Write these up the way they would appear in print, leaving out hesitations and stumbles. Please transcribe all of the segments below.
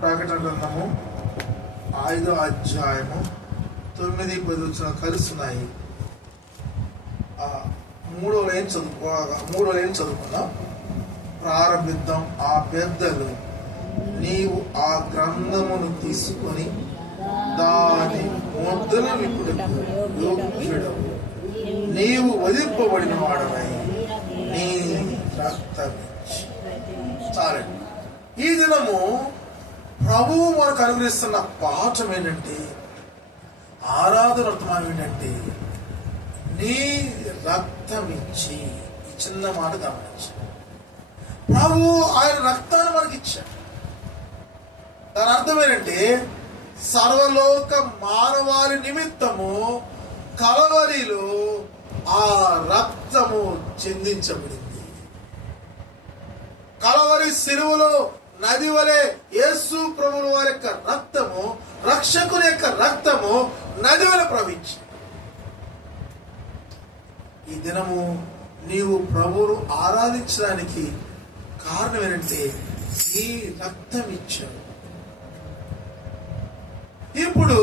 ప్రకటన గ్రంథము 5వ అధ్యాయము 9-10 కలుస్తున్నాయి. 3వ లైన్ చదువుకుందాం. ప్రారంభిద్దాం. ఆ పెద్దలు, నీవు ఆ గ్రంథమును తీసుకొని దాని ముద్రను విప్పుటకు యోగ్యుడవు, నీవు వధింపబడిన వాడవై నీ రక్తమిచ్చి. చాలండి. ఈ దినము ప్రభువు మనకు అనుగ్రహిస్తున్న పాఠం ఏంటంటే, ఆరాధన వర్తమానం ఏంటంటే, నీ రక్తమిచ్చి. ఈ చిన్న మాట గమనించి, ప్రభు ఆయన రక్తాన్ని మనకి ఇచ్చాడు. దాని అర్థం ఏంటంటే, సర్వలోక మానవాళి నిమిత్తము కలవరిలో ఆ రక్తము చెందించబడింది. కలవరి శిలువలో నది వలె యేసు ప్రభువు వారి యొక్క రక్తము, రక్షకుని యొక్క రక్తము నది వలె ప్రవహించి. ఈ దినము నీవు ప్రభువును ఆరాధించడానికి కారణం ఏంటంటే, నీ రక్తం ఇచ్చాడు. ఇప్పుడు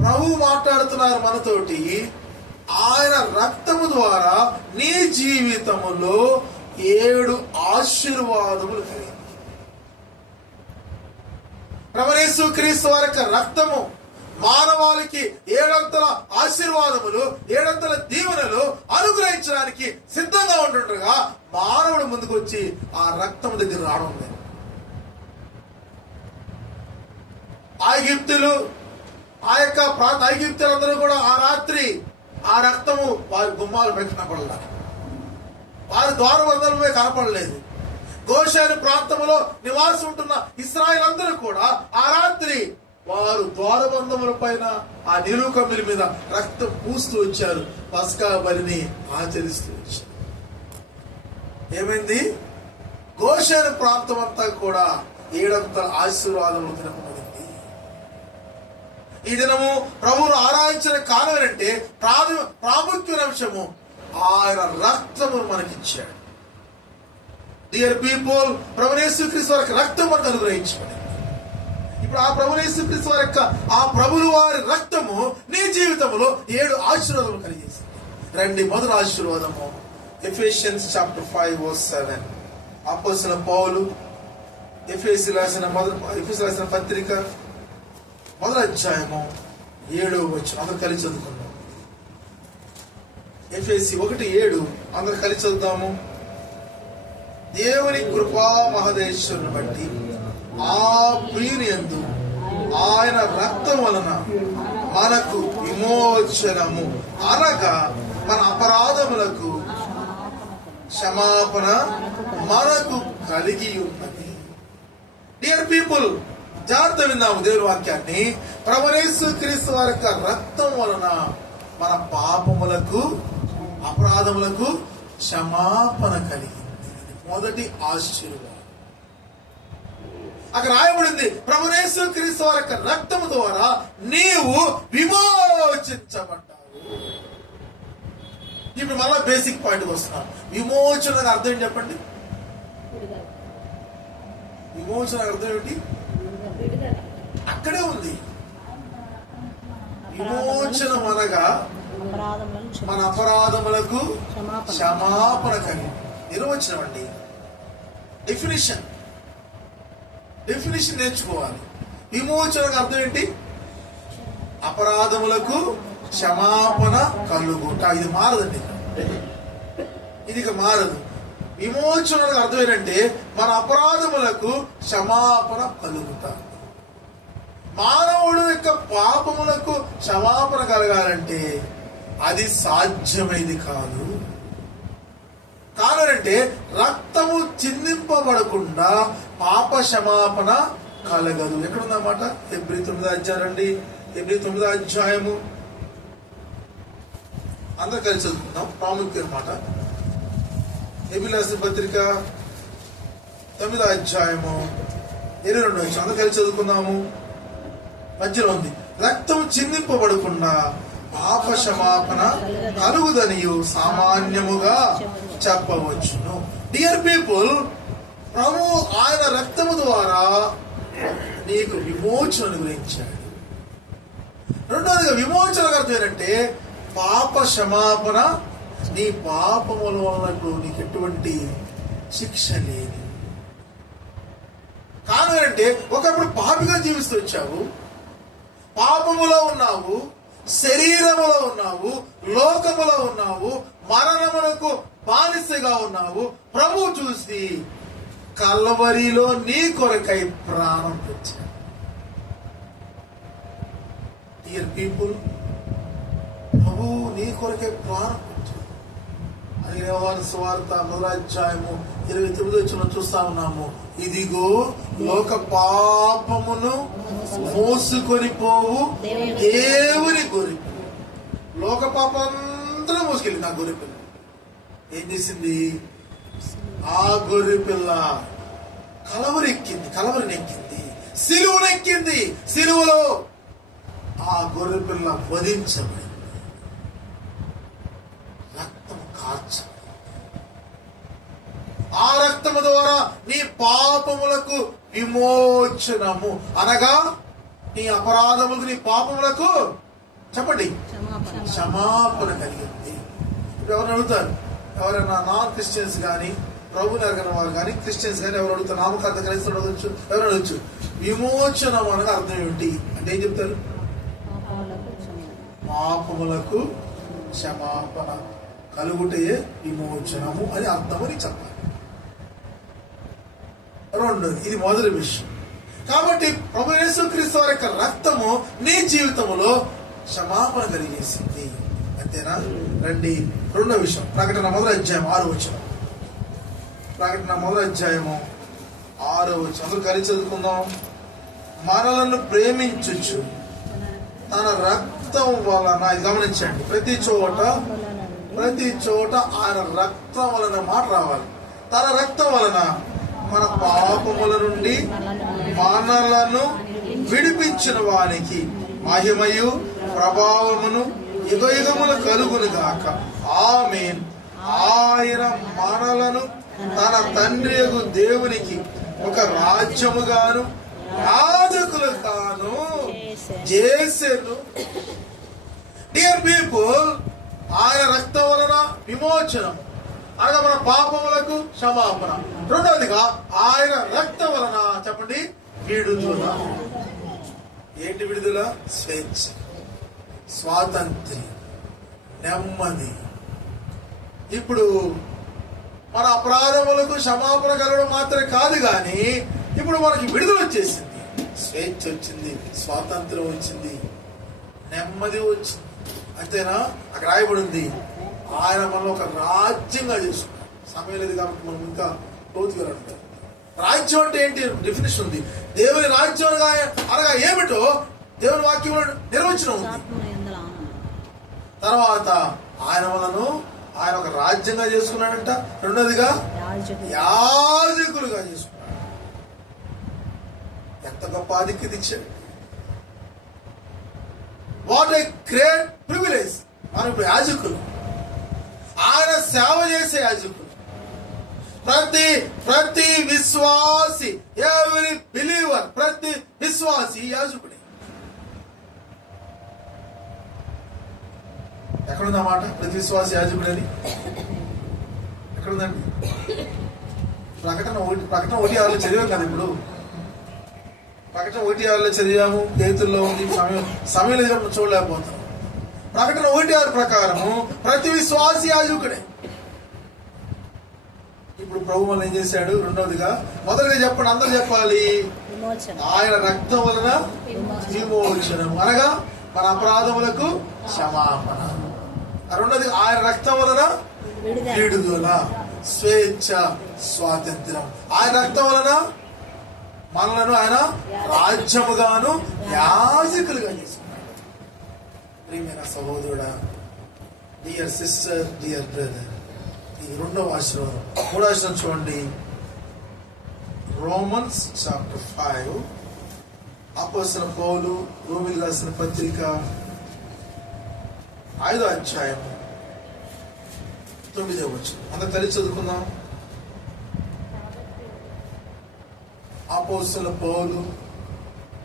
ప్రభు మాట్లాడుతున్నారు మనతోటి. ఆయన రక్తము ద్వారా నీ జీవితములో 7 ఆశీర్వాదములు కలిగి. ప్రభువు యేసు క్రీస్తు వారి యొక్క రక్తము మానవాళికి 7 ఆశీర్వాదములు, 7 దీవెనలు అనుగ్రహించడానికి సిద్ధంగా ఉంటుండగా మానవుడు ముందుకు వచ్చి ఆ రక్తం దగ్గర రావడం లేదు. ఐగుప్తులందరూ కూడా ఆ రాత్రి ఆ రక్తము వారి గుమ్మాలు కనపడలే, వారి ద్వారబంధాలపై కనపడలేదు. గోషేను ప్రాంతంలో నివాసం ఉంటున్న ఇశ్రాయేలు అందరూ కూడా ఆ రాత్రి వారు ద్వారబంధముల పైన ఆ నిలువు కమ్మిల మీద రక్తం పూస్తూ వచ్చారు. పస్కా బలిని ఆచరిస్తూ వచ్చారు. ఏమైంది? గోషేను ప్రాంతం అంతా కూడా 7 ఆశీర్వాదములు తినబడింది. ఈ దినము ప్రభువును ఆరాధించిన కారణం ఏంటంటే, ప్రాముఖ్యమైన అంశము ఆయన రక్తము మనకిచ్చాడు. డియర్ పీపుల్, ప్రభువు యేసుక్రీస్తు వారి రక్తం మనకు అనుగ్రహించబడింది. ఇప్పుడు ఆ ప్రభువు యేసుక్రీస్తు వారి యొక్క ఆ ప్రభువు వారి రక్తము నీ జీవితంలో 7 ఆశీర్వాదములు కలిగేసింది. రండి, మొదటి ఆశీర్వాదము ఎఫెసియన్స్ చాప్టర్ 5:7. అపోస్తలుడైన పౌలు ఎఫెసీయులకు రాసిన పత్రిక 1వ అధ్యాయము 7వ వచనం అందరూ కలిసి చదువుకుందాం. ఎఫెసీ 1:7 అందరూ కలిసి చదువుతాము. దేవుని కృపా మహదేశ్వరుని బట్టి ఆ ప్రియుని యందు ఆయన రక్తం వలన మనకు విమోచనము, అనగా మన అపరాధములకు క్షమాపణ మనకు కలిగి ఉన్నది. డియర్ పీపుల్, జాగ్రత్త విందాము దేవుని వాక్యాన్ని. ప్రభువు యేసు క్రీస్తు వారి యొక్క రక్తం వలన మన పాపములకు, అపరాధములకు క్షమాపణ కలిగింది. మొదటి ఆశీర్వాదం అక్కడ రాయబడింది. ప్రభువు యేసు క్రీస్తు వారి యొక్క రక్తము ద్వారా నీవు విమోచించబడ్డావు. ఇప్పుడు మళ్ళా బేసిక్ పాయింట్కి వస్తున్నాం. విమోచన అర్థం ఏంటి చెప్పండి? విమోచన అర్థం ఏంటి? అక్కడే ఉంది. విమోచనం అనగా మన అపరాధములకు క్షమాపణ కలిగి. నిర్వచనం అండి, డెఫినిషన్ నేర్చుకోవాలి. విమోచనకు అర్థం ఏంటి? అపరాధములకు క్షమాపణ కలుగుట. ఇది మారదండి, ఇది ఇక మారదు. విమోచనకు అర్థం ఏంటంటే మన అపరాధములకు క్షమాపణ కలుగుట. మానవుడు యొక్క పాపములకు క్షమాపణ కలగాలంటే అది సాధ్యమైనది కాదు. కారణంటే రక్తము చిందింపబడకుండా పాప క్షమాపణ కలగదు. ఎక్కడుందన్నమాట? హెబ్రీ 9వ అధ్యాయం అండి. హెబ్రీ 9వ అధ్యాయము అందరూ కలిసి చదువుకుందాం. ప్రాముఖ్యమైన మాట. హెబ్రీ రాసిన పత్రిక 9వ అధ్యాయము 22వ వచనం అందరూ కలిసి చదువుకుందాము. మధ్యలో ఉంది, రక్తం చిందింపబడకుండా పాప క్షమాపణ కలుగుదనియు సామాన్యముగా చెప్పవచ్చును. డియర్ పీపుల్, ప్రభు ఆయన రక్తము ద్వారా ద్వారా నీకు విమోచన గురించాడు. రెండోదిగా విమోచన అర్థం ఏంటంటే పాప క్షమాపణ. నీ పాపముల వల్ల నీకు ఎటువంటి శిక్ష లేదు. కాదంటే ఒకప్పుడు పాపిగా జీవిస్తూ వచ్చావు, పాపములో ఉన్నావు, శరీరములో ఉన్నావు, లోకములో ఉన్నావు, మరణమునకు బానిసగా ఉన్నావు. ప్రభు చూసి కల్వరిలో నీ కొరకై ప్రాణం తెచ్చాడు. డియర్ పీపుల్, ప్రభు నీ కొరకై ప్రాణం తెచ్చాడు. అది యోహాను సువార్త 1వ అధ్యాయము 29 చూస్తా ఉన్నాము. ఇదిగో లోక పాపమును మోసుకొని పోవు దేవుని గొర్రెపిల్ల. లోక పాపం అంతా మోసుకెళ్ళింది ఆ గొర్రెపిల్ల. ఏం చేసింది? ఆ గొర్రెపిల్ల కలవరినెక్కింది, సిలువనెక్కింది. సిలువలో ఆ గొర్రెపిల్ల వధించబడింది, రక్తం కార్చబడింది. ఆ రక్తము ద్వారా నీ పాపములకు విమోచనము, అనగా నీ అపరాధములకు, నీ పాపములకు చెప్పండి క్షమాపణ కలిగింది. ఇప్పుడు ఎవరు అడుగుతారు? ఎవరైనా నాన్ క్రిస్టియన్స్ కానీ, ప్రభుని ఎరగని వారు కానీ, క్రిస్టియన్స్ కానీ ఎవరు అడుగుతారు? నామకార్థ క్రైస్తవులు అడగచ్చు, ఎవరు అడగచ్చు. విమోచనం అనగా అర్థం ఏమిటి అంటే ఏం చెప్తారు? పాపములకు క్షమాపణ కలుగుటే విమోచనము అని అర్థమని చెప్పాలి. రెండోది, ఇది మొదటి విషయం. కాబట్టి ప్రభు యేసుక్రీస్తు వారి యొక్క రక్తము నీ జీవితంలో క్షమాపణ కలిగేసింది. అంతేనా? రండి, రెండో విషయం. ప్రకటన 1వ అధ్యాయం 6వ వచనం. ప్రకటన 1వ అధ్యాయము 6వ వచనం అందరూ కలిసి చదువుకుందాం. మనలను ప్రేమించుచు తన రక్తం వలన, ఇది గమనించండి, ప్రతి చోట ఆయన రక్తం వలన మాట రావాలి. తన రక్తం వలన మన పాపముల నుండి మనలను విడిపించిన వానికి మహిమయు ప్రభావమును యుగయుగములు కలుగును గాక. ఆమేన్. ఆయన మనలను తన తండ్రియగు దేవునికి ఒక రాజ్యముగాను యాజకులుగాను చేసెను. డియర్ పీపుల్, ఆయన రక్తం వలన విమోచనం, అనగా మన పాపములకు క్షమాపణ. రెండవదిగా ఆయన రక్తం వలన చెప్పండి విడుదల. ఏంటి విడుదల? స్వేచ్ఛ, స్వాతంత్ర్యం, నెమ్మది. ఇప్పుడు మన అపరాధములకు క్షమాపణ కలగడం మాత్రమే కాదు కానీ ఇప్పుడు మనకి విడుదల వచ్చేసింది, స్వేచ్ఛ వచ్చింది, స్వాతంత్ర్యం వచ్చింది, నెమ్మది వచ్చింది. అంతేనా? అక్కడ రాయబడి ఉంది ఆయన మనలో ఒక రాజ్యంగా చేసుకున్నాం. సమయం లేదు కాబట్టి మనం ఇంకా లోతుగా అడుగుతాం. రాజ్యం అంటే ఏంటి? డెఫినేషన్ ఉంది. దేవుని రాజ్యం అనగా ఏమిటో దేవుని వాక్యంలో నిర్వచనం ఉంది. తర్వాత ఆయన మనను ఆయన ఒక రాజ్యంగా చేసుకున్నాడంట. రెండోదిగా యాజకులుగా చేసుకున్నాడు. ఎంత గొప్ప ఆధిక్యత ఇచ్చాడు! What a great privilege. మనం ఇప్పుడు యాజకులు, ఆయన సేవ చేసే యాజకులు. ప్రతి విశ్వాసి, ఎవరి బిలీవర్, ప్రతి విశ్వాసి యాజకుడే. ఎక్కడుందన్నమాట ప్రతి విశ్వాసి యాజకుడని? ఎక్కడుందండి? ప్రకటన 1:6 చదివాం కదా. ఇప్పుడు ప్రకటన 1:6 చదివాము, చేతుల్లో ఉంది. సమయం లేదు, చూడలేకపోతాం. ప్రకటన 1:6 ప్రకారము ప్రతి విశ్వాసి యాజకుడే. ఇప్పుడు ప్రభు మనం ఏం చేశాడు? రెండవదిగా, మొదటిగా చెప్పండి, అందరూ చెప్పాలి. ఆయన రక్తం వలన విమోచనం, అనగా మన అపరాధములకు క్షమాపణ. రెండోది, ఆయన రక్తం వలన విడుదల, స్వేచ్ఛ, స్వాతంత్ర్యం. ఆయన రక్తం వలన మనలను ఆయన రాజ్యముగాను యాజకులుగా చేసుకున్నాడు. ప్రియమైన సహోదరుడా, డియర్ సిస్టర్, డియర్ బ్రదర్, ఈ రెండవ ఆశీర్వాదం. మూడవ ఆశీర్వాదం చూడండి. Romans chapter 5. అపోస్తలుడైన పౌలు రోమీయులకు రాసిన పత్రిక 5వ అధ్యాయం 9వ వచనం. అందరూ కలిసి చదువుకుందాం. అపోస్తలుల పౌలు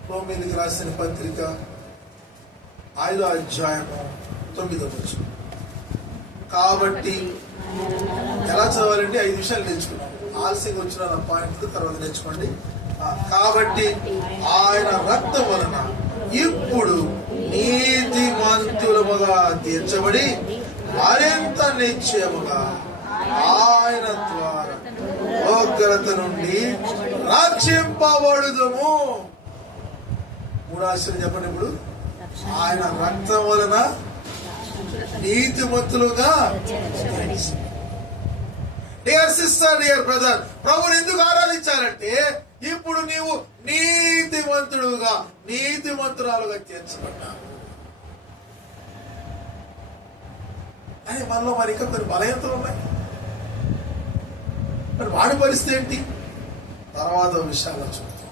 రోమీయులకు రాసిన పత్రిక 5వ అధ్యాయము 9వ వచనం. కాబట్టి ఎలా చదవాలండి? 5 నిమిషాలు నేర్చుకున్నాం. ఆలస్యంగా వచ్చిన పాయింట్ తర్వాత నేర్చుకోండి. కాబట్టి ఆయన రక్తం వలన ఇప్పుడు నీతిమంతులముగా తీర్చబడి మరింత నిశ్చయముగా ఆయన ద్వారా ఉగ్రత నుండి రక్షింపబడుదుము. 3వ ఆశ్చర్యం చెప్పండి. ఇప్పుడు ఆయన రక్తం వలన నీతిమంతులుగా. డియర్ సిస్టర్, డియర్ బ్రదర్, ప్రభుని ఎందుకు ఆరాధించాలంటే ఇప్పుడు నీవు నీతిమంతుడుగా, నీతిమంతురాలుగా తీర్చబడ్డావు. అని మనలో మరి ఇంకా కొన్ని బలహీనతలు ఉన్నాయి. మరి వాడి పరిస్థితి ఏంటి? తర్వాత విషయాల్లో చూద్దాం.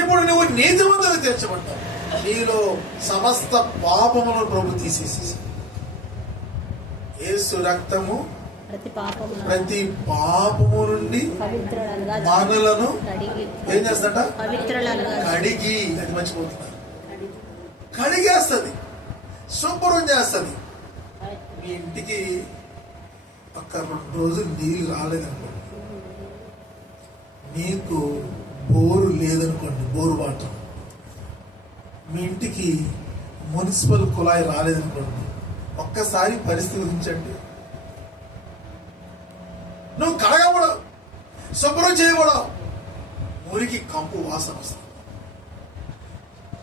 ఇప్పుడు నువ్వు నీతిమంతులుగా తీర్చబడ్డావు. నీలో సమస్త పాపములను ప్రభు తీసేసి యేసు రక్తము ప్రతి పాపము నుండి మనలను ఏం చేస్తాడ? కడిగి, అది మర్చిపోతున్నారు, కడిగేస్తుంది, శుభ్రం చేస్తుంది. మీ ఇంటికి ఒక 2 రోజులు నీళ్ళు రాలేదనుకోండి, మీకు బోరు లేదనుకోండి, బోరు వాటర్, మీ ఇంటికి మున్సిపల్ కుళాయి రాలేదనుకోండి, ఒక్కసారి పరిస్థితి ఉంచండి. నువ్వు కడగబడవు, శుభ్రం చేయబడవు, మురికి కంపు వాసన వస్తుంది.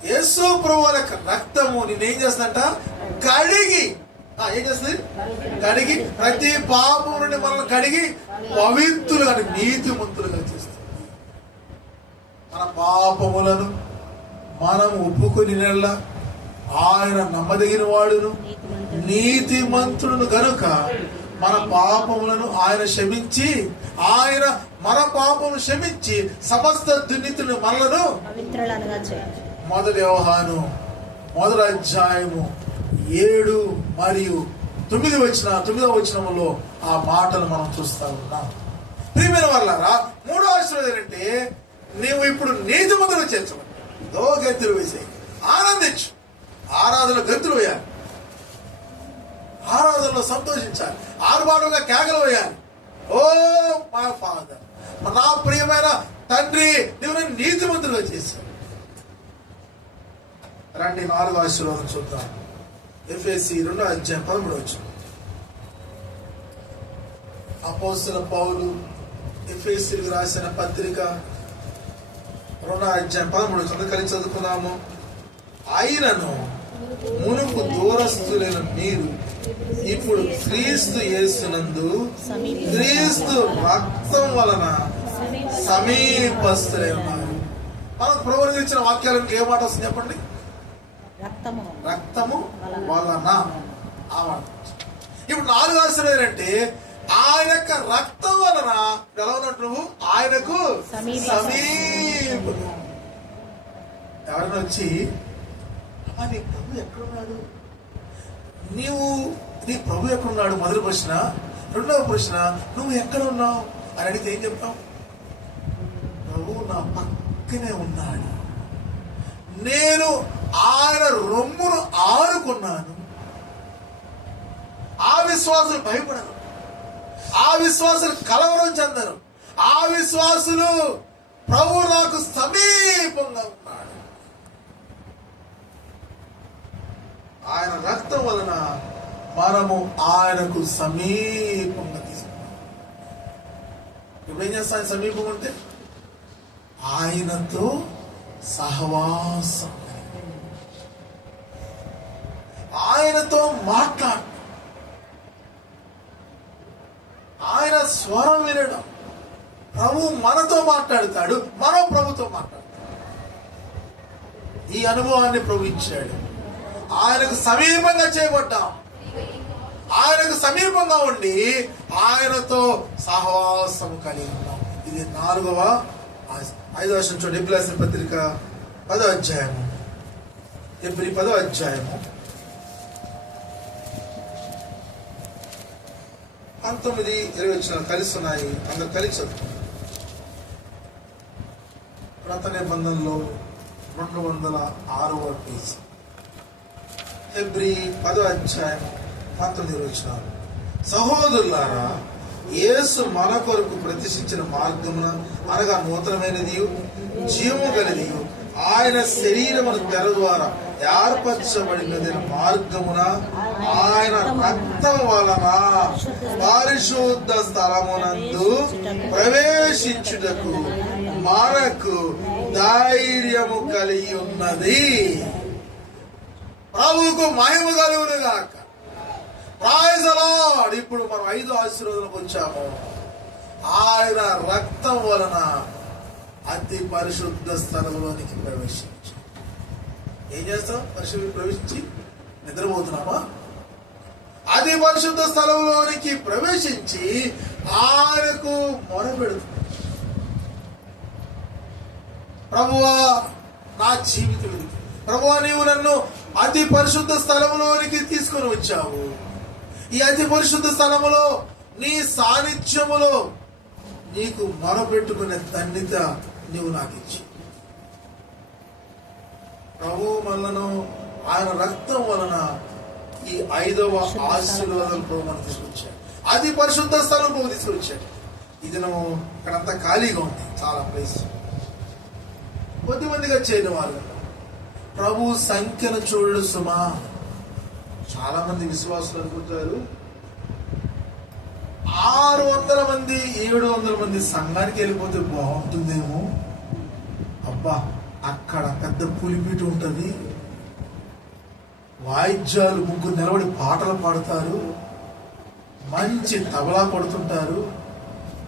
యేసు ప్రభువుల రక్తము నేనేం చేస్తుందంట? కడిగి, ఏం చేస్తుంది? కడిగి ప్రతి పాపం నుండి మనల్ని కడిగి పవిత్రులుగా, నీతిమంతులుగా చేస్తుంది. మన పాపములను మనం ఒప్పుకొని నెల ఆయన నమ్మదగిన వాడును నీతిమంతుడును గనుక మన పాపములను ఆయన క్షమించి, ఆయన మన పాపమును క్షమించి సమస్త దుర్నీతులను మనలను. 1 యోహాను 1వ అధ్యాయము 7 మరియు 9వ వచనములో ఆ మాటలు మనం చూస్తా ఉన్నాం. ప్రియమైన వారలారా, 3వ ఆశీర్వాదం ఏంటంటే నీవు ఇప్పుడు నీతిమంతులుగా చేర్చబడ్డావు. గంతులు వేసాయి, ఆనందించు. ఆరాధన గంతులు వేయాలి, ఆరాధనలో సంతోషించాలి, ఆర్భాటంగా కేకలు వేయాలి. ఓ మై ఫాదర్, నా ప్రియమైన తండ్రి, నువ్వు నన్ను నీతిమంతులుగా చేశావు. రండి 4వ ఆశీర్వాదం చూద్దాం. ఎఫెసీ 2వ అధ్యాయం 13వ వచనం. అపోస్తలుల పౌలు ఎఫెసీయులకు రాసిన పత్రిక 2వ అధ్యాయం 13వ వచనం కలిసి చదువుకున్నాము. ఆయనను మునుపు దూరస్తులైన మీరు ఇప్పుడు క్రీస్తు యేసునందు క్రీస్తు రక్తం వలన సమీపస్తులై ఉన్నారు. మనకు ప్రభువుని ఇచ్చిన వాక్యాలకు ఏ మాట వస్తుంది చెప్పండి? రక్తము వలన. ఆ మాట. ఇప్పుడు 4వ ఆశీర్వాదం అంటే ఆయన యొక్క రక్తం వలన ఎలా ఉన్నట్టు నువ్వు ఆయనకు సమీపం. ఎవరైనా వచ్చి నీ ప్రభు ఎక్కడున్నాడు, నీ ప్రభు ఎక్కడున్నాడు, మొదటి ప్రశ్న. 2వ ప్రశ్న, నువ్వు ఎక్కడ ఉన్నావు అని అడిగితే ఏం చెప్తావు? ప్రభు నా పక్కనే ఉన్నాడు, నేను ఆయన రొమ్మును ఆడుకున్నాను. ఆ విశ్వాసులు భయపడరు, ఆ విశ్వాసులు కలవరం చెందరు, ఆ విశ్వాసులు ప్రభు నాకు సమీపంగా ఉన్నాడు. ఆయన రక్తం వలన మనము ఆయనకు సమీపంగా తీసుకున్నాం. ఇప్పుడు ఏం చేస్తాం? ఆయన సమీపం అంటే ఆయనతో సహవాసం, ఆయనతో మాట్లాడు, ఆయన స్వరం వినడం. ప్రభు మనతో మాట్లాడతాడు, మనం ప్రభుతో మాట్లాడతాడు. ఈ అనుభవాన్ని ప్రభు ఇచ్చాడు. ఆయనకు సమీపంగా చేయబడ్డాం, ఆయనకు సమీపంగా ఉండి ఆయనతో సహవాసం కలిగి ఉన్నాం. ఇది 4వ 5వ వచనం చూడండి. ఎబ్రీ రాసిన పత్రిక 10వ అధ్యాయము, ఎబ్రీ 10వ అధ్యాయము 19, 20 వచనాలు కలిసి ఉన్నాయి. అందరు కలిసి చదువుతాం. క్రొత్త నిబంధనలో 206వ పేజీ, హెబ్రీ 10వ అధ్యాయం 19వ వచనం. సహోదరులారా, యేసు మన కొరకు ప్రతిష్ఠించిన మార్గమున అనగా నూతనమైనది జీవము గలది ఆయన శరీరమును తెర ద్వారా ఏర్పరచబడినది మార్గమున ఆయన రక్తం వలన పరిశుద్ధ స్థలమునందు ప్రవేశించుటకు మనకు ధైర్యము కలిగి ఉన్నది. ప్రభువుకు మహిమ కలుగును గాక. Praise the Lord. ఇప్పుడు మనం 5 ఆశీర్వాదాలకు వచ్చాము. ఆయన రక్తం వలన అతి పరిశుద్ధ స్థలంలోనికి ప్రవేశించి ఏం చేస్తాం? ప్రవేశించి నిద్రపోతున్నామా? అతి పరిశుద్ధ స్థలంలోనికి ప్రవేశించి ఆయనకు మొరపెడుతున్నాం. ప్రభువా, నా జీవితం ఇది. ప్రభువా, నీవు నన్ను అతి పరిశుద్ధ స్థలంలోనికి తీసుకొని వచ్చావు. ఈ అతి పరిశుద్ధ స్థలములో నీ సాన్నిధ్యములో నీకు మొరపెట్టుకునే ధన్యత నీవు నాకు ఇచ్చి, ప్రభు మనలను ఆయన రక్తం వలన ఈ 5వ ఆశీర్వాదం ప్రభు మనం తీసుకొచ్చాడు. అతి పరిశుద్ధ స్థలం ప్రభు తీసుకొచ్చాడు. ఇది నువ్వు ఇక్కడంతా ఖాళీగా ఉంది, చాలా ప్లేస్. కొద్దిమందిగా చేయని వాళ్ళు ప్రభు సంఖ్యను చూడు సుమా. చాలా మంది విశ్వాసులు అనుకుంటారు 600 మంది 700 మంది సంఘానికి వెళ్ళిపోతే బాగుంటుందేమో. అబ్బా, అక్కడ పెద్ద పులిపీట ఉంటుంది, వాయిద్యాలు, ముగ్గురు నిలబడి పాటలు పాడుతారు, మంచి తబలా కొడుతుంటారు,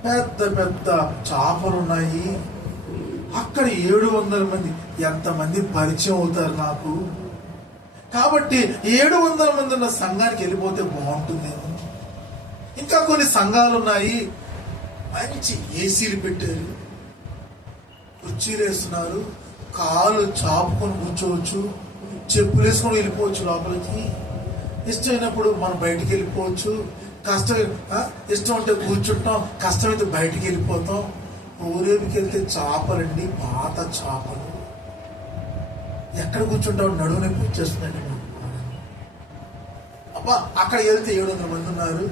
పెద్ద పెద్ద చాపలు ఉన్నాయి. అక్కడ 700 మంది, ఎంతమంది పరిచయం అవుతారు నాకు. కాబట్టి 700 మంది ఉన్న సంఘానికి వెళ్ళిపోతే బాగుంటుందేమో. ఇంకా కొన్ని సంఘాలు ఉన్నాయి, మంచి ఏసీలు పెట్టారు, కుర్చీలు వేస్తున్నారు, కాళ్ళు చాపుకొని కూర్చోవచ్చు, చెప్పులు వేసుకొని వెళ్ళిపోవచ్చు లోపలికి. ఇష్టమైనప్పుడు మనం బయటికి వెళ్ళిపోవచ్చు. ఇష్టం ఉంటే కూర్చుంటాం, కష్టమైతే బయటికి వెళ్ళిపోతాం. ఊరేపుకి వెళ్తే చేపలండి, పాత చేపలు. ఎక్కడ కూర్చుంటాం? నడువు నొప్పి వచ్చేస్తుందండి. అబ్బా, అక్కడికి వెళ్తే 700 మంది ఉన్నారు.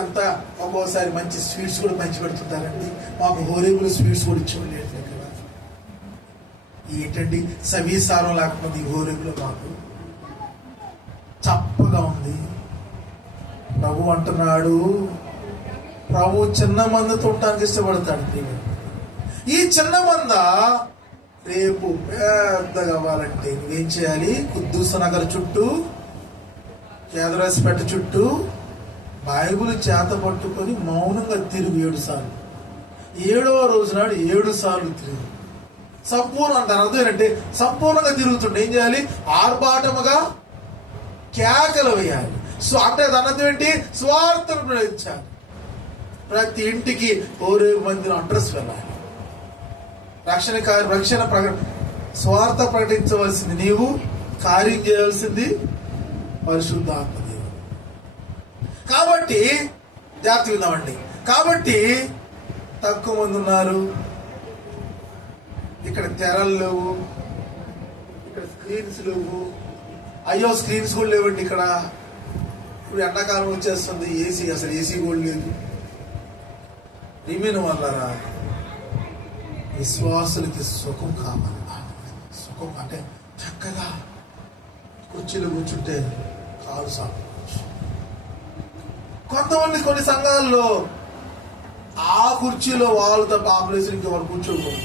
ఎంత ఒక్కోసారి మంచి స్వీట్స్ కూడా మంచి పెడుతుంటారండి. మాకు హోరేబుల్ స్వీట్స్ కూడా ఇచ్చేవాళ్ళు కదా. ఏంటండి సవీసారం లేకపోతే ఈ హోరేబుల్ మాకు చప్పగా ఉంది. ప్రభు అంటున్నాడు, ప్రభు చిన్న మందతో ఉండటానికి ఇష్టపడతాడు. ఈ చిన్న మంద రేపు పెద్దగా అవ్వాలంటే నువ్వేం చేయాలి? కుద్దూస నగర్ చుట్టూ, కేదరాసిపేట చుట్టూ బైబుల్ చేత పట్టుకొని మౌనంగా తిరుగు 7 సార్లు. 7వ రోజు నాడు 7 సార్లు తిరుగు. సంపూర్ణ, దాని అర్థం ఏంటంటే సంపూర్ణంగా తిరుగుతుంటే ఏం చేయాలి? ఆర్భాటముగా కేకలు వేయాలి. సో అంటే దాని అర్థం ఏంటి? స్వార్థను ప్రకటించాలి. ప్రతి ఇంటికి 4 మందిలో అడ్రస్ వెళ్ళాలి. రక్షణ స్వార్థ ప్రకటించవలసింది నీవు, కార్యం చేయాల్సింది పరిశుద్ధాత్మ దేవుడు. కాబట్టి జాగ్రత్త విందామండి. కాబట్టి తక్కువ మంది ఉన్నారు, ఇక్కడ తెరలు లేవు, ఇక్కడ స్క్రీన్స్ లేవు. అయ్యో, స్క్రీన్స్ కూడా లేవండి ఇక్కడ. ఇప్పుడు ఎండాకాలం వచ్చేస్తుంది, ఏసీ, అసలు ఏసీ కూడా లేదు. రిమేన్ వల్లరా విశ్వాసులకి సుఖం కావాలి. సుఖం అంటే చక్కగా కుర్చీలో కూర్చుంటే కాలు సాపుకోవచ్చు. కొంతమంది కొన్ని సంఘాల్లో ఆ కుర్చీలో వాళ్ళు తప్ప ఆ ప్లేస్ ఇంకా వాళ్ళు కూర్చోకూడదు.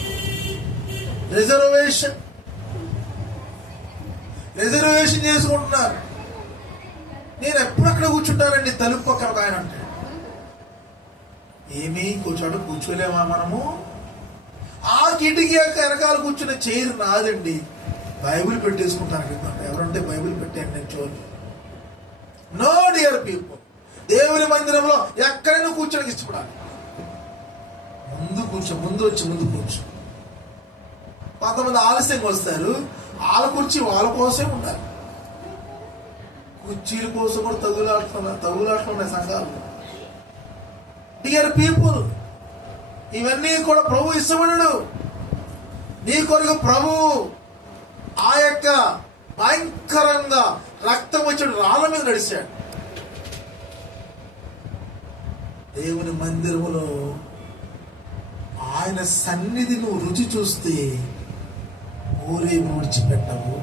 రిజర్వేషన్ చేసుకుంటున్నారు. నేను ఎప్పుడక్కడ కూర్చుంటానండి, తలుపు పక్కన ఒక ఆయన అంటే ఏమీ కూర్చోలేమా మనము? ఆ కిటికీ వెనకాల కూర్చున్న చైర్ నాదండి, బైబిల్ పెట్టేసుకుంటాను. ఎవరంటే బైబిల్ పెట్టాను నేను చూడండి. నో డియర్ పీపుల్, దేవుని మందిరంలో ఎక్కడైనా కూర్చోడానికి ఇష్టపడాలి. ముందు కూర్చో. కొంతమంది ఆలస్యంగా వస్తారు, వాళ్ళ కుర్చీ వాళ్ళ కోసమే ఉండాలి. కుర్చీల కోసం కూడా తగులాడుతున్నాయి సంఘాలు. డియర్ పీపుల్, ఇవన్నీ కూడా ప్రభు ఇష్టపడడు. నీ కొరకు ప్రభు ఆ యొక్క భయంకరంగా రక్తం వచ్చి రాళ్ళ మీద నడిచాడు. దేవుని మందిరములో ఆయన సన్నిధి నువ్వు రుచి చూస్తే ఓరేబు విడిచిపెట్టవు,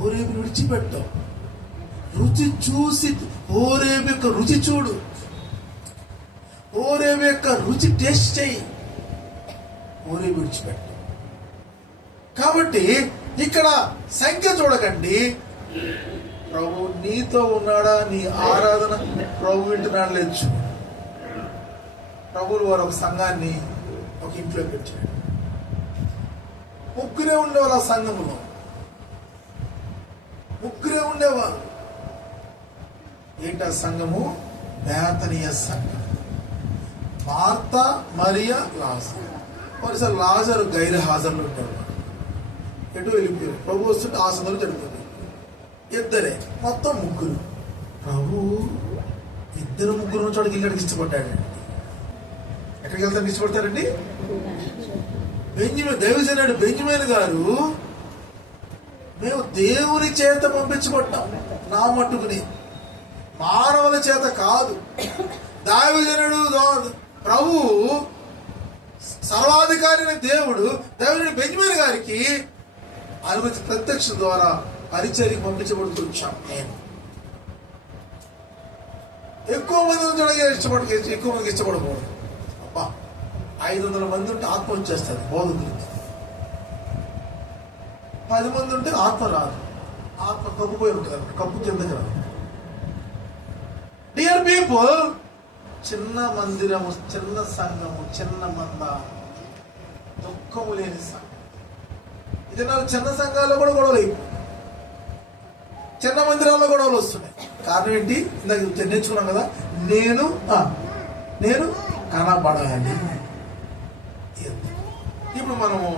ఓరేబు విడిచిపెట్టవు. రుచి చూసి ఓరేబు యొక్క రుచి చూడు, ఓరేబు యొక్క రుచి టేస్ట్ చేయి, ఓరేబు విడిచిపెట్టు. కాబట్టి ఇక్కడ సంఖ్య చూడకండి. ప్రభు నీతో ఉన్నాడా, నీ ఆరాధన ప్రభు వింటున్నాడు లేదు. ప్రభువులు వారు ఒక సంఘాన్ని ఒక ఇంట్లో పెట్టాడు. ముగ్గురే ఉండేవారు ఆ సంఘంలో, ముగ్గురే ఉండేవారు. ఏంటి ఆ సంఘము? బేతనీయ సంఘం. మార్తా, మరియా, లాజరు. మరోసారి లాజరు గైర్ హాజరులో ఉండేవారు. ఎటు వెళ్ళిపోయారు. ప్రభు వస్తుంటే ఆ సంఘంలో చనిపోయింది. ఇద్దరే, మొత్తం ముగ్గురు. ప్రభు ఇద్దరు ముగ్గురు చోటకి ఇల్లడికి ఇష్టపడ్డాడండి. ఎక్కడికి వెళ్తానికి ఇష్టపడతారండి? బెంజమిన్, దైవజనుడు బెంజమిన్ గారు, మేము దేవుని చేత పంపించబడ్డాం, నా మట్టుకుని మానవుల చేత కాదు. దైవజనుడు ప్రభు సర్వాధికారి దేవుడు దైవజనుడు బెంజమిన్ గారికి అనుమతి ప్రత్యక్ష ద్వారా పరిచర్యకి పంపించబడుతూ వచ్చాం. నేను ఎక్కువ మంది ఎక్కువ మందికి ఇష్టపడకూడదు. అబ్బా 500 మంది ఉంటే ఆత్మ వచ్చేస్తుంది బోధకులకి. 10 మంది ఉంటే ఆత్మ రాదు. ఆత్మ కప్పుపోయి ఉంటుంది, కప్పు కిందకి రాదు. డియర్ పీపుల్, చిన్న మందిరము, చిన్న సంఘము, చిన్న మంద, దుఃఖము లేని సంఘం. ఇది నాకు చిన్న సంఘాల్లో కూడా గొడవలు అయిపోయి, చిన్న మందిరాల్లో గొడవలు వస్తున్నాయి. కారణం ఏంటి? ఇందాక నేర్చుకున్నాం కదా, నేను కనబడాలి. ఇప్పుడు మనము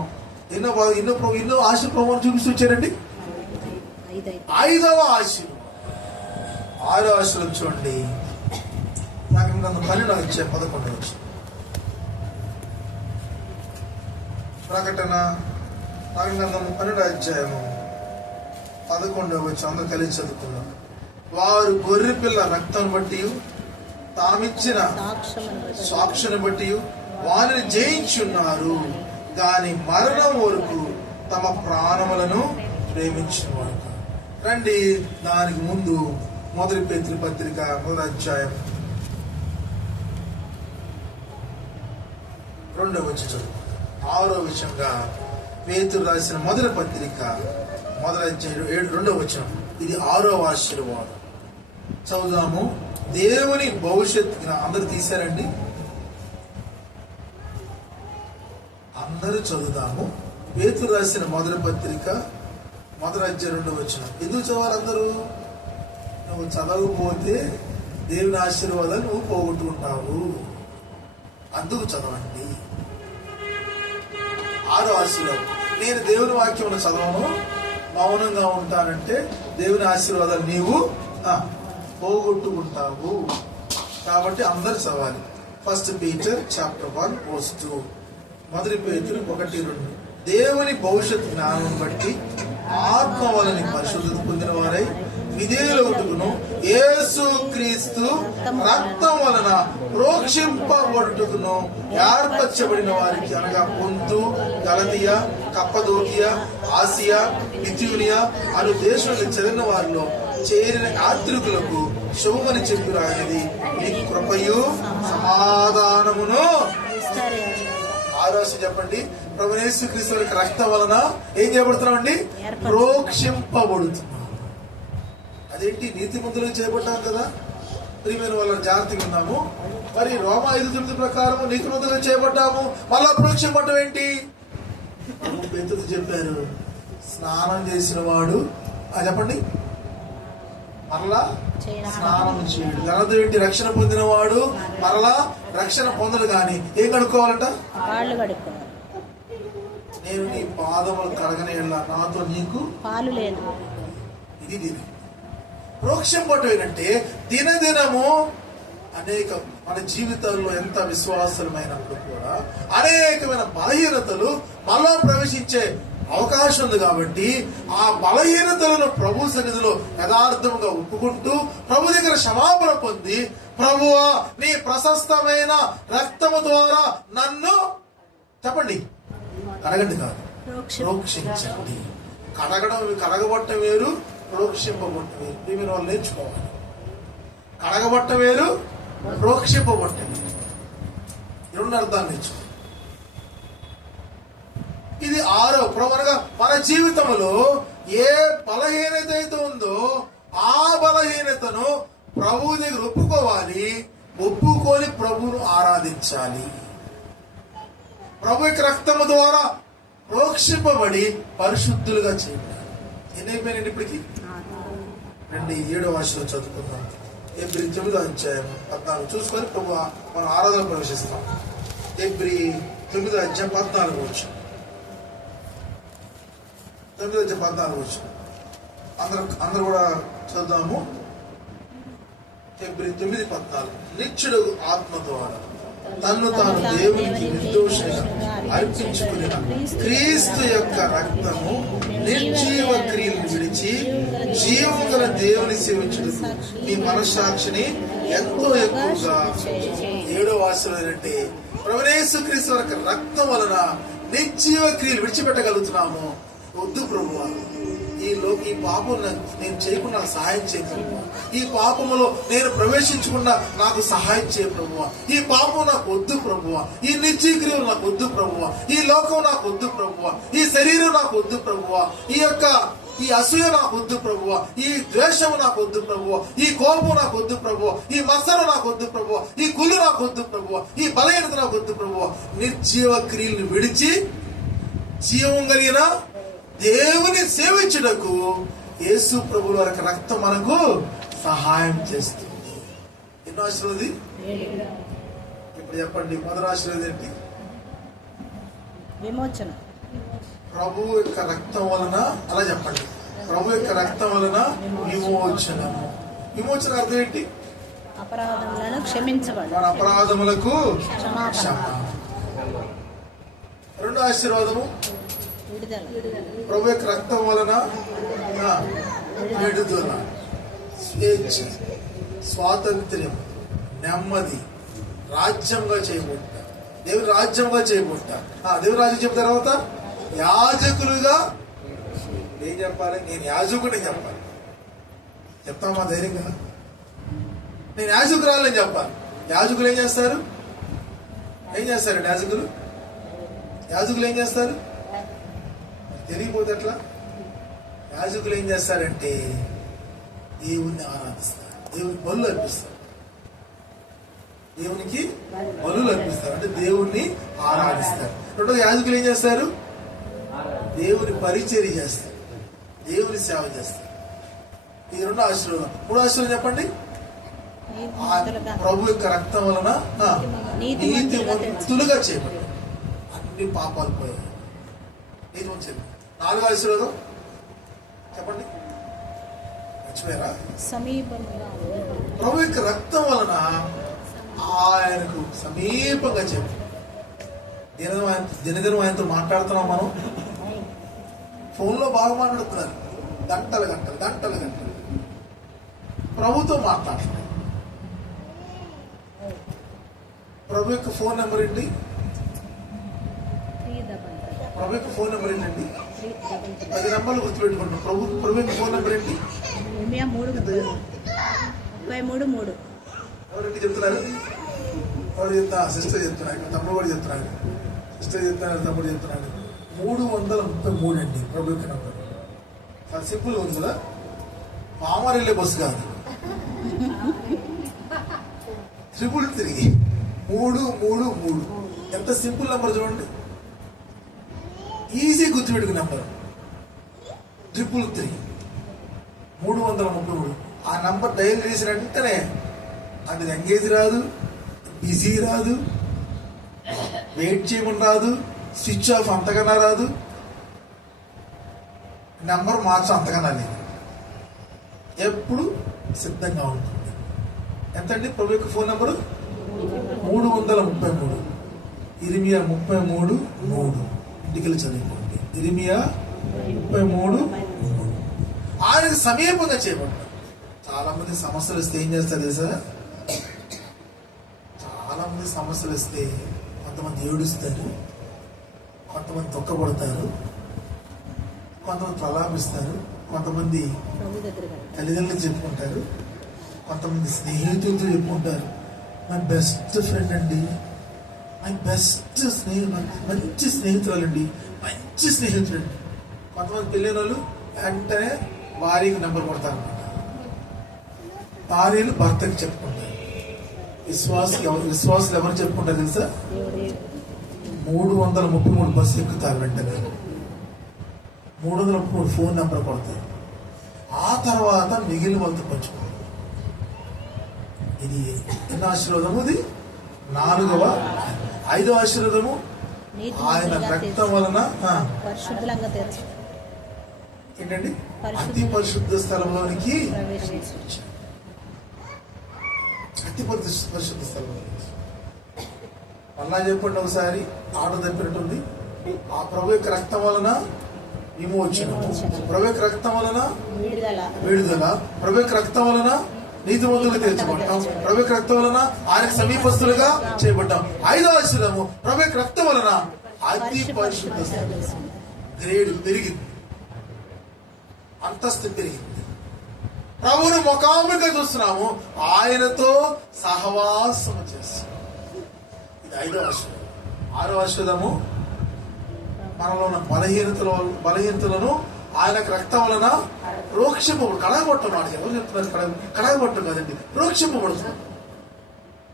ఎన్నో ఆశ ప్రభావం చూపిస్తూ వచ్చారండి. 5వ ఆశీర్వాదం, 6వ ఆశీర్వాదం చూడండి. నాకు ఇంకా 12 వచ్చాయి, 11 వచ్చాయి. ప్రకటన 12 అధ్యాయము 11 వచ్చి అందరూ కలిసి చదువుకున్నాం. వారు గొర్రె పిల్ల రక్తం బట్టి, తామిచ్చిన సాక్షుని బట్టి వారిని జయించున్నారు, దాని మరణం వరకు తమ ప్రాణములను ప్రేమించిన వారు. రండి, దానికి ముందు 1 పేతురు పత్రిక 1వ అధ్యాయం 2వ వచనం చదువు. 6వ విషయంగా పేతురు రాసిన 1వ పత్రిక 1వ అధ్యాయం 2వ వచనం. ఇది 6వ ఆశీర్వాదం. చదువుదాము. దేవుని భవిష్యత్తు అందరు తీశారండి, అందరూ చదువుదాము. పేతురు రాసిన 1వ పత్రిక 1వ అధ్యాయం 2వ వచనం. ఎందుకు చదవాలి అందరూ? నువ్వు చదవకపోతే దేవుని ఆశీర్వాదాలు నువ్వు పోగొట్టుకుంటావు. అందుకు చదవండి. 6వ ఆశీర్వాదం, నేను దేవుని వాక్యం చదవను, మౌనంగా ఉంటానంటే దేవుని ఆశీర్వాదాలు నీవు పోగొట్టుకుంటావు. కాబట్టి అందరు చదవాలి. 1 Peter chapter 1 verse 2. 1 పేతురు 1:2. దేవుని భవిష్యత్ జ్ఞానం బట్టి ఆత్మ వలని పరిశుద్ధత పొందిన వారై విధేయులగుటకును యేసు క్రీస్తు రక్తం వలన ప్రోక్షింపబడుటకును ఏర్పరచబడిన వారికి, అనగా పొంతు, గలతీయ, కప్పదోకియా, ఆసియా, బిథూనియా అను దేశంలో చెందిన వారిలో చేరిన యాత్రికులకు శుభమని చెప్పిరానిది నీ కృపయు సమాధానమును. 6వ చెప్పండి. ప్రభువైన యేసుక్రీస్తు వారి రక్తం వలన ఏం చేయబడుతున్నామండి? ప్రోక్షింపబడుతున్నాం. అదేంటి? నీతిమంతులకు చేయబడ్డాం కదా. ప్రియమైన వాళ్ళ జాగ్రత్తగా ఉన్నాము. మరి రోమా 5:9 ప్రకారం నీతిమంతులకు చేయబడ్డాము, మళ్ళా ప్రోక్షింపడం ఏంటి? పేతురు చెప్పారు, స్నానం చేసిన వాడు చెప్పండి మరలా స్నానం చేయడు. తర్వాత ఏంటి? రక్షణ పొందిన వాడు మరలా రక్షణ పొందడు. కానీ ఏం కడుక్కోవాలంట? నేను నీ పాదములు కడగనేలా నాతో నీకు పాలు లేదు. ఇది ప్రోక్షింపటం ఏంటంటే దినదినము అనేక మన జీవితాల్లో ఎంత విశ్వాసమైనప్పుడు కూడా అనేకమైన బలహీనతలు మనలో ప్రవేశించే అవకాశం ఉంది. కాబట్టి ఆ బలహీనతలను ప్రభు సన్నిధిలో యథార్థంగా ఒప్పుకుంటూ ప్రభు దగ్గర క్షమాపణ పొంది, ప్రభువా నీ ప్రశస్తమైన రక్తము ద్వారా నన్ను చెప్పండి, కడగండి కాదు, ప్రోక్షించండి. కడగబట్టం వేరు, ప్రోక్షింపబట్టం వేరు. మీరు వాళ్ళు నేర్చుకోవాలి. కడగబట్టం వేరు, ప్రోక్షింపబట్టం వేరు. రెండు అర్థాలు నేర్చుకోవాలి. ఇది ఆరో అనగా మన జీవితంలో ఏ బలహీనత అయితే ఉందో ఆ బలహీనతను ప్రభు దగ్గర ఒప్పుకోవాలి. ఒప్పుకొని ప్రభువును ఆరాధించాలి. ప్రభు యొక్క రక్తము ద్వారా ప్రోక్షింపబడి పరిశుద్ధులుగా చేయాలి. ఎన్నైపోయినండి ఇప్పటికి? 7వ వర్షంలో చదువుకుందాం. ఎబ్రి 9వ అధ్యాయం 14 చూసుకొని ప్రభు మనం ఆరాధన ప్రవేశిస్తాం. ఎబ్రి 9వ అధ్యాయం 14 వచ్చు. 9వ అధ్యాయం 14 వచ్చు. అందరూ కూడా చదువుదాము. ఎబ్రి 9:14 నిత్యుడు ఆత్మ ద్వారా తన్ను తాను దేవునికి నిర్దోషంగా అర్పించుకుని క్రీస్తు యొక్క రక్తము నిర్జీవ క్రియలను విడిచి జీవం గల దేవుని సేవించుడు మీ మనస్సాక్షిని ఎంతో ఎక్కువగా 7వ వాక్యం ఏంటంటే ప్రభువు క్రీస్తు యొక్క రక్తం వలన నిర్జీవ క్రియలు విడిచిపెట్టగలుగుతున్నాము. వద్దు ప్రభువా, ఈ పాపం నేను చేయకుండా నాకు సహాయం చేయ ప్రభువా, ఈ పాపములో నేను ప్రవేశించకుండా నాకు సహాయం చేయ ప్రభువా, ఈ పాపం నాకు వద్దు ప్రభువా, ఈ నిర్జీవ క్రియలు నాకు వద్దు ప్రభువా, ఈ లోకం నాకు వద్దు ప్రభువా, ఈ శరీరం నాకు వద్దు ప్రభువా, ఈ అసూయ నాకు వద్దు ప్రభువా, ఈ ద్వేషము నాకు వద్దు ప్రభువా, ఈ కోపం నాకు వద్దు ప్రభువా, ఈ మత్సరం నాకు వద్దు ప్రభువా, ఈ కుళ్ళు నాకు వద్దు ప్రభువా, ఈ బలహీనత నాకు వద్దు ప్రభువా. నిర్జీవ క్రియలను విడిచి జీవం కలిగిన దేవుని సేవించుటకు యేసు ప్రభువు వారి రక్తం మనకు సహాయం చేస్తుంది. ఎన్నో ఆశీర్వాది? ఇప్పుడు చెప్పండి, మొదటి ఆశీర్వాదం ఏంటి? విమోచన. ప్రభు యొక్క రక్తం వలన, అలా చెప్పండి, ప్రభు యొక్క రక్తం వలన విమోచనము. విమోచన అర్థం ఏంటి? అపరాధములను క్షమించబడు. మన అపరాధములకు క్షమ. రెండో ఆశీర్వాదము ప్రభు యొక్క రక్తం వలన విడుదల, స్వేచ్ఛ, స్వాతంత్ర్యం, నెమ్మది, రాజ్యంగా చేయబోతా. దేవుని రాజ్యంగా చేయబోతా. దేవుని రాజ్యం చెప్పిన తర్వాత యాజకులుగా ఏం చెప్పాలి? నేను యాజకుడిని చెప్పాలి. చెప్తామా ధైర్యంగా? నేను యాజకురాలని చెప్పాలి. యాజకులు ఏం చేస్తారు? యాజకులు ఏం చేస్తారు? తెలియపోతే ఎట్లా? యాజకులు ఏం చేస్తారంటే దేవుణ్ణి ఆరాధిస్తారు, దేవునికి బలులు అర్పిస్తారు. దేవునికి బలులు అర్పిస్తారు అంటే దేవుణ్ణి ఆరాధిస్తారు. రెండో యాజకులు ఏం చేస్తారు? దేవుని పరిచర్య చేస్తారు, దేవుని సేవ చేస్తారు. ఈ రెండో ఆశీర్వాదం. మూడో ఆశీర్వాదం చెప్పండి. ప్రభు యొక్క రక్తం వలన నీతిమంతులుగా చేయబడ్డారు. అన్ని పాపాలు పోయాయి, నీతిమంతులు. నాలుగో ఆశీర్వాదం చెప్పండి, మర్చిపోయారా? ప్రభు యొక్క రక్తం వలన ఆయనకు సమీపంగా చెప్పు. దినదినం ఆయనతో మాట్లాడుతున్నాం. మనం ఫోన్లో బాగా మాట్లాడుతున్నారు, గంటలు గంటలు గంటలు గంటలు. ప్రభుతో మాట్లాడుతున్నాం. ప్రభు యొక్క ఫోన్ నెంబర్ ఏంటి? ప్రభు యొక్క ఫోన్ నెంబర్ ఏంటండి? 10 నెంబర్లు గుర్తుపెట్టుకుంటాం. ప్రభు యొక్క ఫోన్ నెంబర్ ఏంటి? 33. ఎవరండి చెప్తున్నారు? ఎవరు చెప్తా? సిస్టర్ చెప్తున్నారు, తమ్ముడు కూడా చెప్తున్నాడు. సిస్టర్ చెప్తున్నారు, తమ్ముడు చెప్తున్నాడు. 333 అండి ప్రభు యొక్క నెంబర్. చాలా సింపుల్ ఉంది కదా, పామర్ వెళ్ళే బస్సు కాదు. 333 333 ఎంత సింపుల్ నెంబర్ చూడండి, ఈజీ గుర్తుపెట్టుకునే నెంబర్. 333 333. ఆ నంబర్ డైల్ చేసిన వెంటనే అది ఎంగేజ్ రాదు, బిజీ రాదు, వెయిట్ చేయమని రాదు, స్విచ్ ఆఫ్ అంతకన్నా రాదు. నెంబర్ మార్చడం అంతకన్నా లేదు, ఎప్పుడు సిద్ధంగా ఉంటుంది. ఎంతండి ప్రభు యొక్క ఫోన్ నెంబరు? 333. ఇర్మియా 33:3. ఇంటికెళ్ళి చదువుకోండి. ఇర్మియా 33:3. ఆయనకు సమీపంగా చేయబడ్డారు. చాలా మంది సమస్యలు వస్తే ఏం చేస్తారు తెలుసా? చాలా మంది సమస్యలు వస్తే కొంతమంది ఏడుస్తారు, కొంతమంది తొక్కబడతారు, కొంతమంది ప్రలాపిస్తారు, కొంతమంది ప్రభు దగ్గర తల్లిదండ్రులు చెప్పుకుంటారు, కొంతమంది స్నేహితులతో చెప్పుకుంటారు. మై బెస్ట్ ఫ్రెండ్ అండి, మై బెస్ట్ మంచి స్నేహితురాలండి, మంచి స్నేహితులండి. కొంతమంది పెళ్ళైన వాళ్ళు వెంటనే భార్యకి నెంబర్ కొడతారు అనమాట. భార్యలు భర్తకి చెప్పుకుంటారు. విశ్వాసులు ఎవరు చెప్పుకుంటారు తెలుసా? 333 బస్సు ఎక్కుతారు, వెంటనే 333 ఫోన్ నెంబర్ కొడతారు. ఆ తర్వాత మిగిలిన వాళ్ళతో పంచుకుంటారు. ఇది ఎన్నో ఆశీర్వాదము? ఇది 4వ. 5వ ఆశీర్వాదము, ఆయన రక్తం వలన పరిశుద్ధంగా తెచ్చు ఏంటండి? అతి పరిశుద్ధ స్థలంలోనికి ప్రవేశించు. అతి పరిశుద్ధ స్థలంలో మళ్ళా చెప్పండి ఒకసారి. ఆట తప్పినట్టుంది. ఆ ప్రభు యొక్క రక్తం వలన విమోచనము, ప్రభు యొక్క రక్తం వలన విడుదల, ప్రభు యొక్క రక్తం వలన నీతిమంతులుగా తీర్చబడ్డాం, ప్రభు యొక్క రక్తం వలన ఆయనకు సమీపస్తులుగా చేయబడ్డాం. 5వ ఆశీర్వాదము, ప్రభు యొక్క రక్తం వలన అతి పరిశుద్ధ స్థలం. గ్రేడ్ పెరిగింది, అంతస్తు పెరిగింది. ప్రభువును ముఖాముఖిగా చూస్తున్నాము, ఆయనతో సహవాసం చేస్తాం. ఇది 5వ ఆశీర్వాదం. 6వ ఆశీర్వాదము, మనలో ఉన్న బలహీనతలను ఆయనకు రక్తం వలన రోక్షింపబడు. కడగబట్టమాట. ఎవరు చెప్తున్నారు? కడగబట్టం కదండి, రోక్షింపబడుతున్నాం.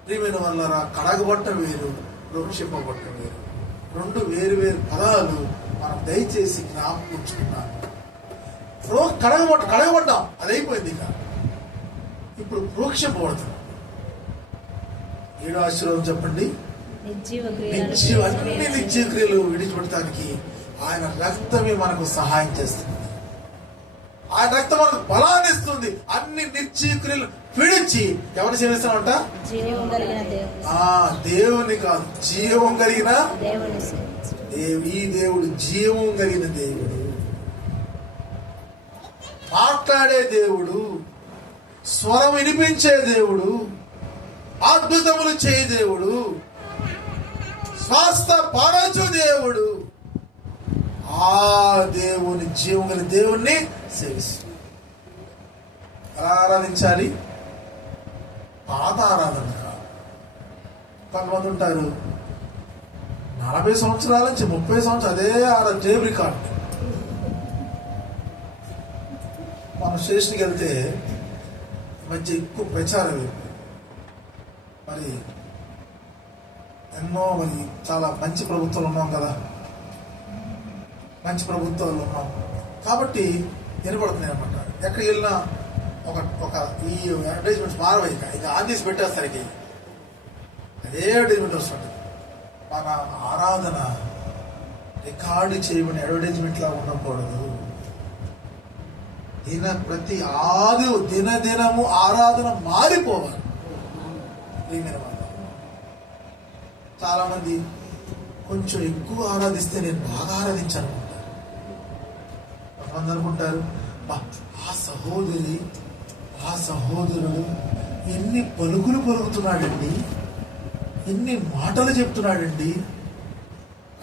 ప్రియమైన వాళ్ళరా, కడగబట్టం వేరు, రోక్షింపబట్టం వేరు. 2 వేరు వేరు పదాలు మనం దయచేసి జ్ఞాపకం ఉంచుకున్నాము. కడగబడ్డాం, అది అయిపోయింది. ఇక ఇప్పుడు రోక్షింపబడుతున్నాం. 7వ ఆశీర్వాదం చెప్పండి. అన్ని నిర్జీవ క్రియలు విడిచిపెట్టడానికి ఆయన రక్తమే మనకు సహాయం చేస్తుంది. ఆయన రక్తం మనకు బలాన్ని ఇస్తుంది. అన్ని నిర్జీవ క్రియలు విడిచి ఎవరు సేవిస్తామంట? దేవుని కాదు, జీవం కలిగిన ఈ దేవుడు జీవం కలిగిన దేవుడు, మాట్లాడే దేవుడు, స్వరం వినిపించే దేవుడు, అద్భుతములు చేయ దేవుడు, స్వస్థ పరచు దేవుడు. ఆ దేవుని జీవం గల దేవుణ్ణి సేవిస్తూ ఎలా ఆరాధించాలి? పాత ఆరాధన కాదు. కొంతమంది ఉంటారు 40 సంవత్సరాల నుంచి 30 సంవత్సరాలు అదే ఆరాధన, టేబుల్ రికార్డ్. మనం స్టేషన్కి వెళ్తే మధ్య ఎక్కువ ప్రచారం మరి ఎన్నో చాలా మంచి ప్రభుత్వాలు ఉన్నాం కదా, మంచి ప్రభుత్వాలు ఉన్నాం కాబట్టి వినపడుతున్నాయి అనమాట. ఎక్కడికి వెళ్ళినా ఒక ఈ అడ్వర్టైజ్మెంట్స్ మారవై ఇక ఆన్ చేసి పెట్టేస్తారు. ఇక అదే అడ్వర్టైజ్మెంట్ వస్తుంది. మన ఆరాధన రికార్డు చేయబడిన అడ్వర్టైజ్మెంట్ లా ఉండకూడదు. ప్రతి దినదినము ఆరాధన మారిపోవాలి. చాలా మంది కొంచెం ఎక్కువ ఆరాధిస్తే నేను బాగా ఆరాధించాను అనుకుంటారు. కొంతమంది అనుకుంటారు ఆ సహోదరి ఆ సహోదరుడు ఎన్ని పలుకులు పలుకుతున్నాడండి, ఎన్ని మాటలు చెప్తున్నాడండి.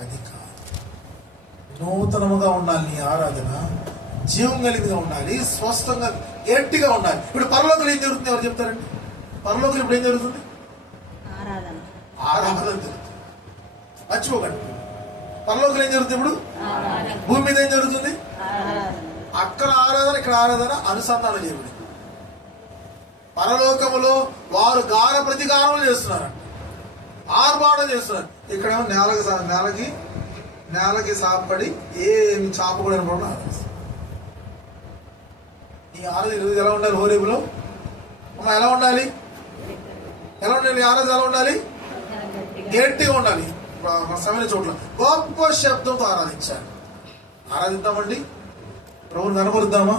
అది కాదు. నూతనముగా ఉండాలి నీ ఆరాధన, జీవం కలిగిగా ఉండాలి, స్వస్థంగా గట్టిగా ఉండాలి. ఇప్పుడు పరలోకలు ఏం జరుగుతుంది? ఎవరు చెప్తారండి? పరలోకలు ఇప్పుడు ఏం జరుగుతుంది? ఆరాధన జరుగుతుంది. మర్చిపోకండి. పరలోకలు ఏం జరుగుతుంది? ఇప్పుడు భూమి మీద ఏం జరుగుతుంది? అక్కడ ఆరాధన, ఇక్కడ ఆరాధన అనుసంధానం చేయబడింది. పరలోకములో వారు గాన ప్రతిగానం చేస్తున్నారంట, ఆర్భాటం చేస్తున్నారు. ఇక్కడేమో నేలకి సాపడి ఏమి చాపకూడని కూడా ఆరాధిస్తారు. ఈ ఆరాధన ఈరోజు ఎలా ఉండాలి? హోరేబులో ఎలా ఉండాలి? ఎలా ఉండాలి? ఆరాధన ఎలా ఉండాలి? గట్టిగా ఉండాలి. మన సమయ చోట్ల గొప్ప శబ్దంతో ఆరాధించాలి. ఆరాధిద్దామండి, ప్రభువుని కనపరుద్దామా?